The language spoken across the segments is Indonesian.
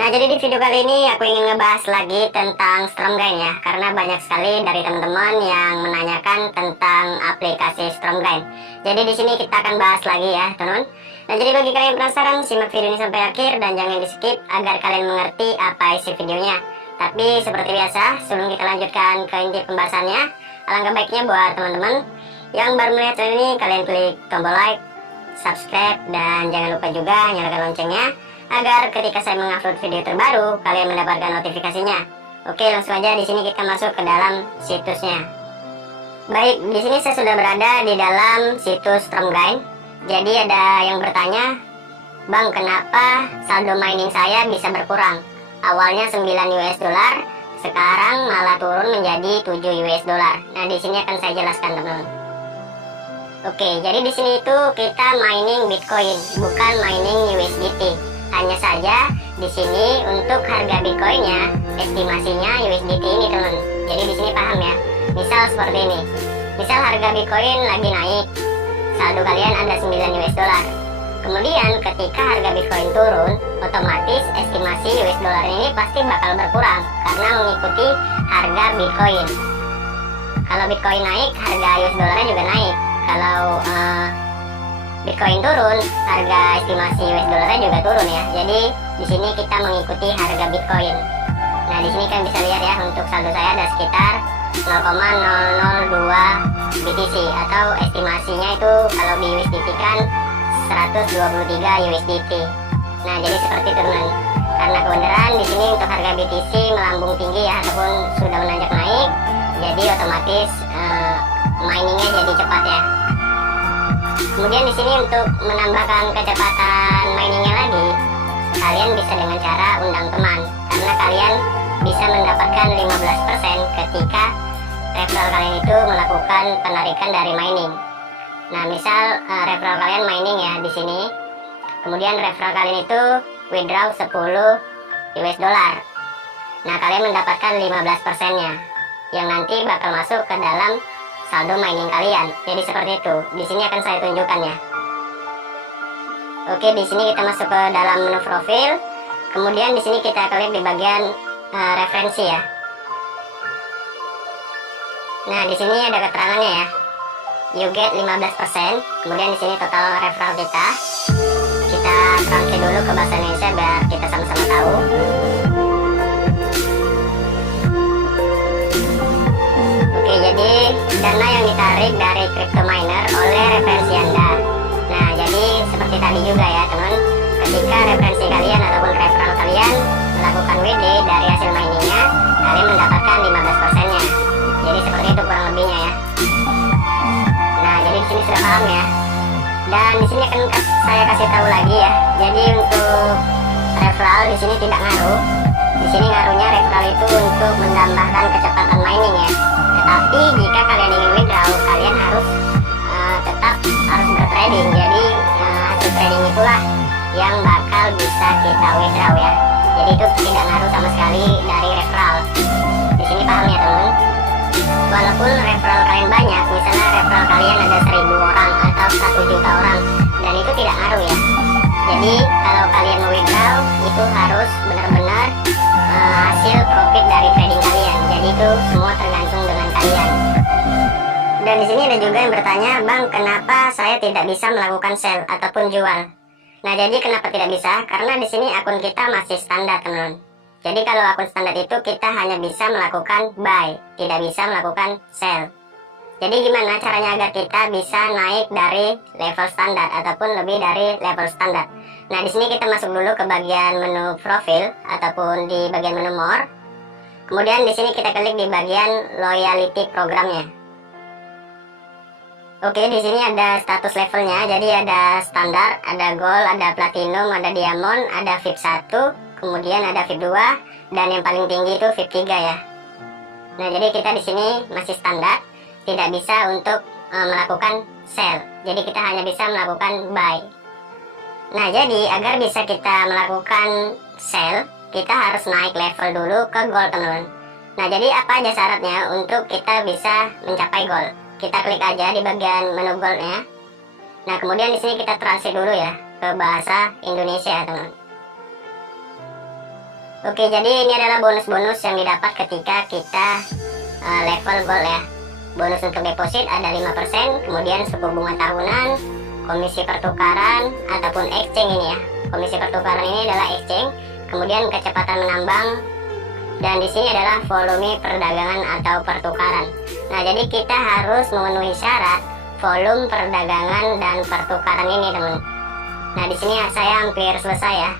Nah, jadi di video kali ini aku ingin ngebahas lagi tentang StromGain ya, karena banyak sekali dari teman-teman yang menanyakan tentang aplikasi StromGain. Jadi di sini kita akan bahas lagi ya, teman-teman. Nah, jadi bagi kalian yang penasaran, simak video ini sampai akhir dan jangan di-skip agar kalian mengerti apa isi videonya. Tapi seperti biasa, sebelum kita lanjutkan ke inti pembahasannya, alangkah baiknya buat teman-teman yang baru melihat channel ini, kalian klik tombol like, subscribe, dan jangan lupa juga nyalakan loncengnya agar ketika saya mengupload video terbaru kalian mendapatkan notifikasinya. Oke, langsung aja di sini kita masuk ke dalam situsnya. Baik, di sini saya sudah berada di dalam situs StromGain. Jadi ada yang bertanya, "Bang, kenapa saldo mining saya bisa berkurang? Awalnya 9 US dollar, sekarang malah turun menjadi 7 US dollar." Nah, di sini akan saya jelaskan, teman-teman. Oke, jadi di sini itu kita mining Bitcoin, bukan mining USDT. Hanya saja di sini untuk harga Bitcoinnya estimasinya USDT ini, teman. Jadi di sini paham ya. Misal seperti ini. Misal harga Bitcoin lagi naik, saldo kalian ada 9 US dollar. Kemudian ketika harga Bitcoin turun, otomatis estimasi US dollar ini pasti bakal berkurang karena mengikuti harga Bitcoin. Kalau Bitcoin naik, harga US dollarnya juga naik. Kalau Bitcoin turun, harga estimasi US dollarnya juga turun ya. Jadi di sini kita mengikuti harga Bitcoin. Nah, di sini kan bisa lihat ya, untuk saldo saya ada sekitar 0,002 BTC atau estimasinya itu kalau di USDT kan 123 USDT. Nah, jadi seperti itu, teman. Karena kebenaran di sini untuk harga BTC melambung tinggi ya, ataupun sudah menanjak naik, jadi otomatis miningnya jadi cepat ya. Kemudian di sini untuk menambahkan kecepatan miningnya lagi, kalian bisa dengan cara undang teman, karena kalian bisa mendapatkan 15% ketika referral kalian itu melakukan penarikan dari mining. Nah, misal referral kalian mining ya di sini, kemudian referral kalian itu withdraw 10 US dollar. Nah, kalian mendapatkan 15%-nya yang nanti bakal masuk ke dalam saldo mining kalian. Jadi seperti itu. Di sini akan saya tunjukkan ya. Oke, di sini kita masuk ke dalam menu profil. Kemudian di sini kita klik di bagian referensi ya. Nah, di sini ada keterangannya ya. You get 15%. Kemudian di sini total referral kita. Kita translate dulu ke bahasa Indonesia biar kita sama-sama tahu. Oke, jadi dana yang ditarik dari crypto miner oleh referensi Anda. Nah, jadi seperti tadi juga ya, teman. Ketika referensi kalian ataupun referral kalian melakukan WD dari hasil miningnya, kalian mendapatkan 15%-nya. Jadi seperti itu kurang lebihnya ya. Nah, jadi di sini sudah paham ya. Dan di sini akan saya kasih tahu lagi ya. Jadi untuk referral di sini tidak ngaruh. Di sini ngaruhnya referral itu untuk menambahkan kecepatan mining ya. Tetapi jika kalian ingin withdraw, kalian harus tetap harus bertrading. Jadi hasil trading itulah yang bakal bisa kita withdraw ya. Jadi itu tidak ngaruh sama sekali dari referral. Di sini paham ya, teman. Walaupun referral kalian banyak, misalnya referral kalian ada 1000 orang atau 1 juta orang, dan itu tidak ngaruh ya. Jadi kalau kalian mau withdraw, itu harus benar-benar hasil profit dari trading kalian. Jadi itu semua tergantung dengan kalian. Dan di sini ada juga yang bertanya, "Bang, kenapa saya tidak bisa melakukan sell ataupun jual?" Nah, jadi kenapa tidak bisa? Karena di sini akun kita masih standar, teman. Jadi kalau akun standar itu kita hanya bisa melakukan buy, tidak bisa melakukan sell. Jadi gimana caranya agar kita bisa naik dari level standar ataupun lebih dari level standar? Nah, di sini kita masuk dulu ke bagian menu profil ataupun di bagian menu more. Kemudian di sini kita klik di bagian loyalty programnya. Oke, di sini ada status levelnya. Jadi ada standar, ada gold, ada platinum, ada diamond, ada VIP 1, kemudian ada VIP 2, dan yang paling tinggi itu VIP 3 ya. Nah, jadi kita di sini masih standar, tidak bisa untuk melakukan sell. Jadi kita hanya bisa melakukan buy. Nah, jadi agar bisa kita melakukan sell, kita harus naik level dulu ke gold, teman-teman. Nah, jadi apa aja syaratnya untuk kita bisa mencapai gold? Kita klik aja di bagian menu goldnya. Nah, kemudian di sini kita translate dulu ya ke bahasa Indonesia, teman. Oke, jadi ini adalah bonus-bonus yang didapat ketika kita level gold ya. Bonus untuk deposit ada 5%, kemudian suku bunga tahunan, komisi pertukaran ataupun exchange ini ya. Komisi pertukaran ini adalah exchange, kemudian kecepatan menambang, dan di sini adalah volume perdagangan atau pertukaran. Nah, jadi kita harus memenuhi syarat volume perdagangan dan pertukaran ini, teman. Nah, di sini saya hampir selesai ya.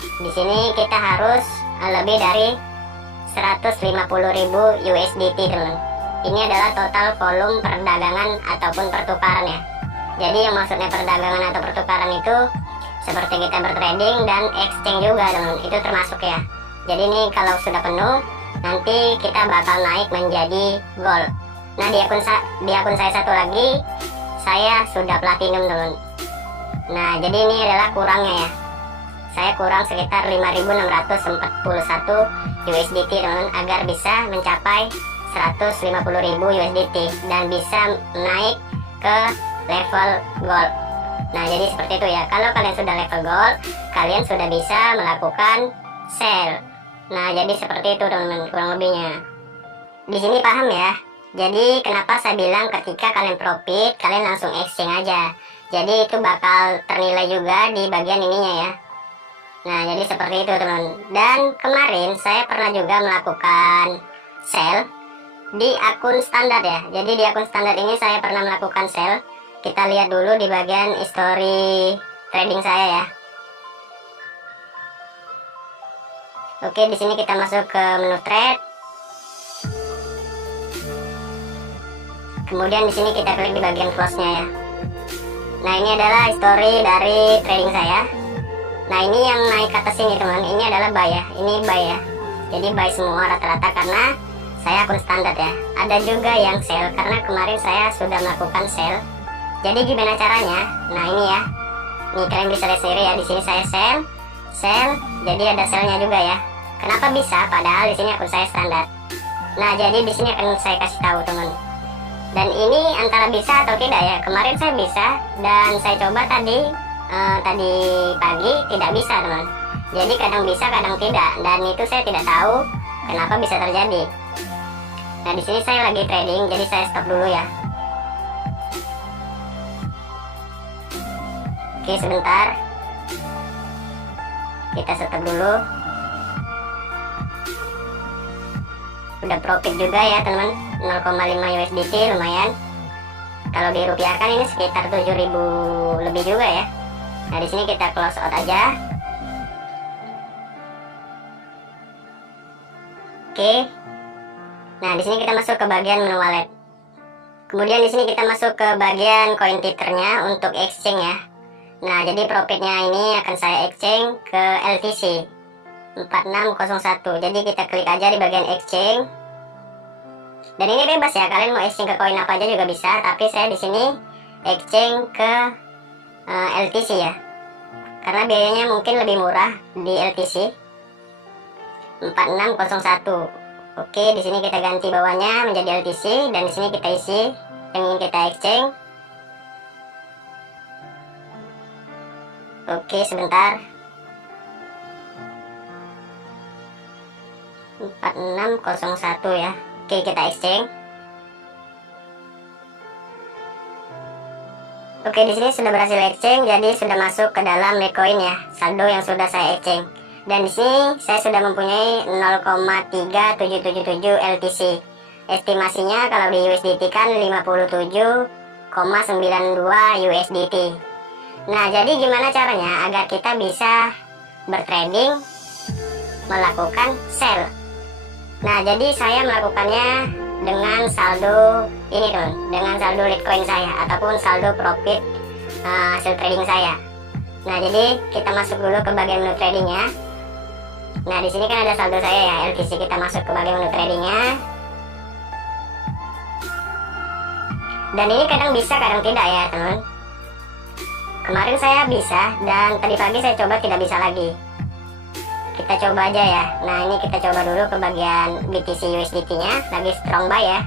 Di sini kita harus lebih dari 150.000 USDT, teman. Ini adalah total volume perdagangan ataupun pertukaran ya. Jadi yang maksudnya perdagangan atau pertukaran itu seperti kita bertrading dan exchange juga, teman. Itu termasuk ya. Jadi ini kalau sudah penuh, nanti kita bakal naik menjadi gold. Nah, di akun saya satu lagi, saya sudah platinum, teman. Nah, jadi ini adalah kurangnya ya. Saya kurang sekitar 5.641 USDT, teman, agar bisa mencapai 150.000 USDT dan bisa naik ke level gold. Nah, jadi seperti itu ya. Kalau kalian sudah level gold, kalian sudah bisa melakukan sell. Nah, jadi seperti itu, teman-teman, kurang lebihnya. Di sini paham ya? Jadi kenapa saya bilang ketika kalian profit, kalian langsung exchange aja. Jadi itu bakal ternilai juga di bagian ininya ya. Nah, jadi seperti itu, teman. Dan kemarin saya pernah juga melakukan sell di akun standar ya. Jadi di akun standar ini saya pernah melakukan sell. Kita lihat dulu di bagian history trading saya ya. Oke, di sini kita masuk ke menu trade. Kemudian di sini kita klik di bagian close-nya ya. Nah, ini adalah history dari trading saya. Nah, ini yang naik ke atas ini, teman. Ini adalah buy ya. Ini buy ya. Jadi buy semua rata-rata karena saya akun standar ya. Ada juga yang sell karena kemarin saya sudah melakukan sell. Jadi gimana caranya? Nah, ini ya. Nih, kalian bisa lihat sendiri ya. Di sini saya sell. Jadi ada sellnya juga ya. Kenapa bisa? Padahal di sini akun saya standar. Nah, jadi di sini akan saya kasih tahu, teman. Dan ini antara bisa atau tidak ya. Kemarin saya bisa dan saya coba tadi pagi tidak bisa, teman. Jadi kadang bisa, kadang tidak. Dan itu saya tidak tahu kenapa bisa terjadi. Nah, di sini saya lagi trading, jadi saya stop dulu ya. Oke, sebentar. Kita stop dulu. Udah profit juga ya, teman. 0,5 USDT lumayan. Kalau dirupiahkan ini sekitar 7.000 lebih juga ya. Nah, di sini kita close out aja. Oke. Nah, di sini kita masuk ke bagian menu wallet. Kemudian di sini kita masuk ke bagian coin titternya untuk exchange ya. Nah, jadi profitnya ini akan saya exchange ke LTC 4601. Jadi kita klik aja di bagian exchange. Dan ini bebas ya, kalian mau exchange ke koin apa aja juga bisa. Tapi saya di sini exchange ke LTC ya, karena biayanya mungkin lebih murah di LTC 4601. Oke, di sini kita ganti bawahnya menjadi LTC dan di sini kita isi yang ingin kita exchange. Oke, sebentar. 4601 ya. Oke, kita exchange. Oke, di sini sudah berhasil exchange, jadi sudah masuk ke dalam Bitcoin ya, saldo yang sudah saya exchange. Dan di sini saya sudah mempunyai 0,3777 LTC. Estimasinya kalau di USDT kan 57,92 USDT. Nah, jadi gimana caranya agar kita bisa bertrading melakukan sell? Nah, jadi saya melakukannya dengan saldo ini, teman, dengan saldo Litecoin saya ataupun saldo profit hasil trading saya. Nah, jadi kita masuk dulu ke bagian menu tradingnya. Nah, di sini kan ada saldo saya ya, LTC. Kita masuk ke bagian menu tradingnya. Dan ini kadang bisa, kadang tidak ya, teman. Kemarin saya bisa dan tadi pagi saya coba tidak bisa lagi. Kita coba aja ya. Nah, ini kita coba dulu ke bagian BTC USDT nya, lagi strong buy ya.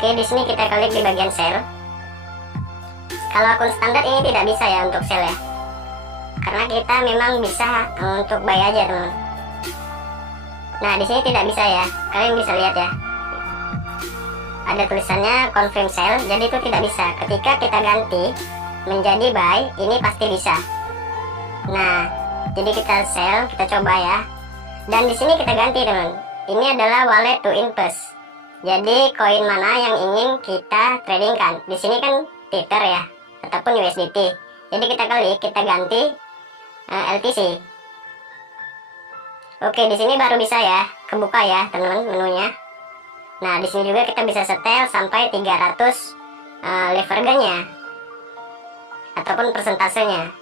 Oke, di sini kita klik di bagian sell. Kalau akun standar ini tidak bisa ya untuk sell ya, karena kita memang bisa untuk buy aja teman. Nah di sini tidak bisa ya, kalian bisa lihat ya, ada tulisannya confirm sell, jadi itu tidak bisa. Ketika kita ganti menjadi buy, ini pasti bisa. Nah jadi kita sell, kita coba ya, dan di sini kita ganti teman. Ini adalah wallet to invest. Jadi koin mana yang ingin kita tradingkan? Di sini kan Tether ya, ataupun USDT. Jadi kita klik, kita ganti LTC. Oke, di sini baru bisa ya, kebuka ya teman menunya. Nah di sini juga kita bisa setel sampai 300 leveraganya ataupun persentasenya.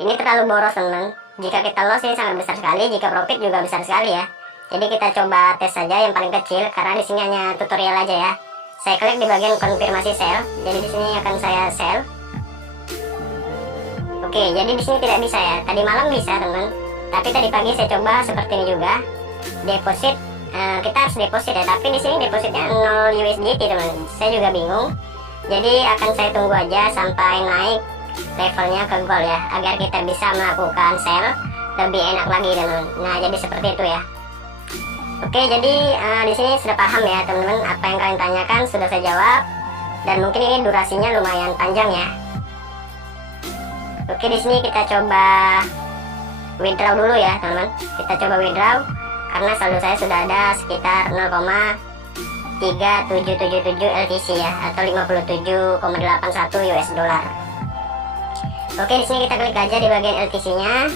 Ini terlalu boros teman. Jika kita loss ini sangat besar sekali, jika profit juga besar sekali ya. Jadi kita coba tes saja yang paling kecil, karena di sini hanya tutorial aja ya. Saya klik di bagian konfirmasi sell. Jadi di sini akan saya sell. Oke, jadi di sini tidak bisa ya. Tadi malam bisa teman, tapi tadi pagi saya coba seperti ini juga. Deposit, kita harus deposit ya. Tapi di sini depositnya 0 USDT teman. Saya juga bingung. Jadi akan saya tunggu aja sampai naik levelnya ke gold ya, agar kita bisa melakukan sell lebih enak lagi teman. Nah jadi seperti itu ya. Oke, jadi di sini sudah paham ya teman-teman, apa yang kalian tanyakan sudah saya jawab, dan mungkin ini durasinya lumayan panjang ya. Oke, di sini kita coba withdraw dulu ya teman-teman. Kita coba withdraw karena saldo saya sudah ada sekitar 0,3777 LTC ya, atau 57,81 US dollar. Oke, di sini kita klik aja di bagian LTC-nya.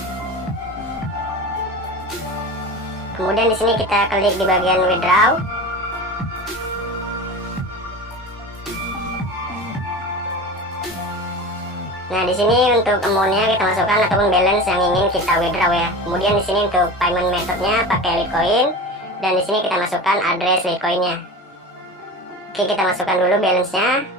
Kemudian di sini kita klik di bagian withdraw. Nah, di sini untuk amount-nya kita masukkan ataupun balance yang ingin kita withdraw ya. Kemudian di sini untuk payment method-nya pakai Litecoin, dan di sini kita masukkan address Litecoin-nya. Oke, kita masukkan dulu balance-nya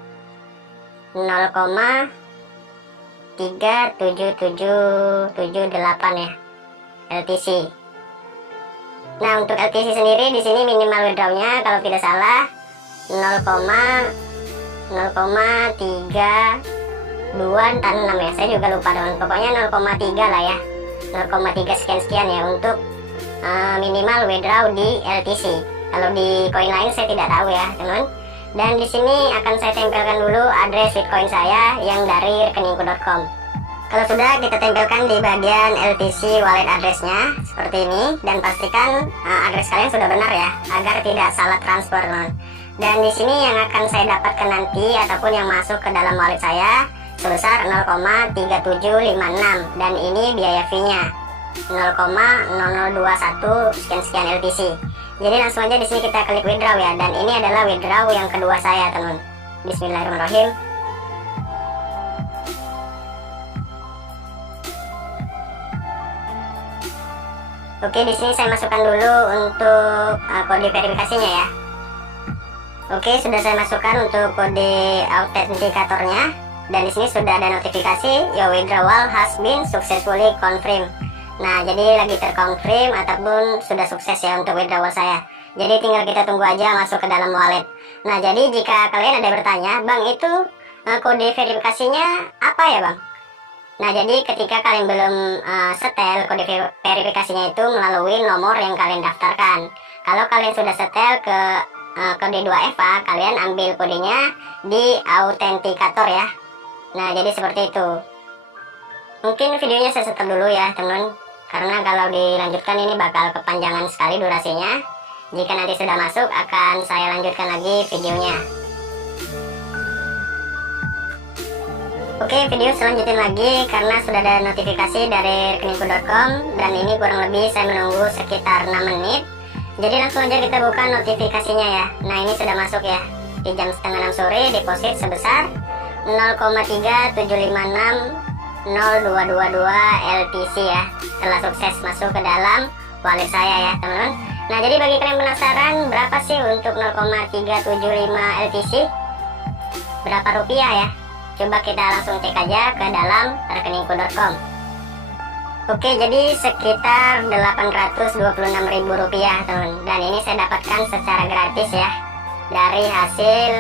0,37778 ya LTC. Nah untuk LTC sendiri di sini minimal withdrawnya kalau tidak salah 0,326 ya. Saya juga lupa teman. Pokoknya 0,3 lah ya. 0,3 sekian ya untuk minimal withdraw di LTC. Kalau di koin lain saya tidak tahu ya teman. Dan di sini akan saya tempelkan dulu address Bitcoin saya yang dari rekeningku.com. Kalau sudah, kita tempelkan di bagian LTC wallet addressnya seperti ini, dan pastikan address kalian sudah benar ya, agar tidak salah transfer teman. Dan di sini yang akan saya dapatkan nanti ataupun yang masuk ke dalam wallet saya sebesar 0,3756, dan ini biaya fee-nya 0,0021 sekian LTC. Jadi langsung aja di sini kita klik withdraw ya, dan ini adalah withdraw yang kedua saya teman. Bismillahirrahmanirrahim. Oke, di sini saya masukkan dulu untuk kode verifikasinya ya. Oke, sudah saya masukkan untuk kode autentikatornya, dan di sini sudah ada notifikasi your withdrawal has been successfully confirmed. Nah, jadi lagi terkonfirm ataupun sudah sukses ya untuk withdrawal saya. Jadi tinggal kita tunggu aja masuk ke dalam wallet. Nah, jadi jika kalian ada bertanya, "Bang, itu kode verifikasinya apa ya, Bang?" Nah, jadi ketika kalian belum setel, kode verifikasinya itu melalui nomor yang kalian daftarkan. Kalau kalian sudah setel ke kode 2FA, kalian ambil kodenya di autentikator ya. Nah, jadi seperti itu. Mungkin videonya saya stop dulu ya, teman. Karena kalau dilanjutkan ini bakal kepanjangan sekali durasinya. Jika nanti sudah masuk, akan saya lanjutkan lagi videonya. Oke, video selanjutnya lagi karena sudah ada notifikasi dari rekeningku.com, dan ini kurang lebih saya menunggu sekitar 6 menit. Jadi langsung aja kita buka notifikasinya ya. Nah, ini sudah masuk ya. Di jam setengah 6 sore, deposit sebesar 0,3760222 LTC ya. Telah sukses masuk ke dalam wallet saya ya, teman-teman. Nah, jadi bagi kalian penasaran berapa sih untuk 0,375 LTC? Berapa rupiah ya? Coba kita langsung cek aja ke dalam rekeningku.com. Oke, jadi sekitar Rp826.000 teman. Dan ini saya dapatkan secara gratis ya, dari hasil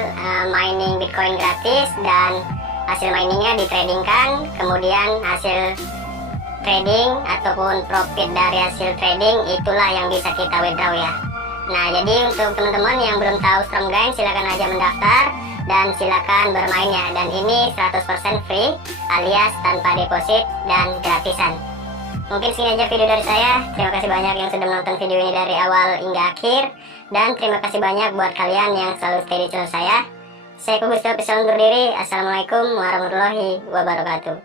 mining Bitcoin gratis, dan hasil miningnya ditradingkan, kemudian hasil trading ataupun profit dari hasil trading itulah yang bisa kita withdraw ya. Nah, jadi untuk teman-teman yang belum tahu Stromgrind, silakan aja mendaftar dan silakan bermain ya. Dan ini 100% free alias tanpa deposit dan gratisan. Mungkin segini aja video dari saya. Terima kasih banyak yang sudah menonton video ini dari awal hingga akhir, dan terima kasih banyak buat kalian yang selalu stay di channel saya. Saya Kugus Official undur diri. Assalamualaikum warahmatullahi wabarakatuh.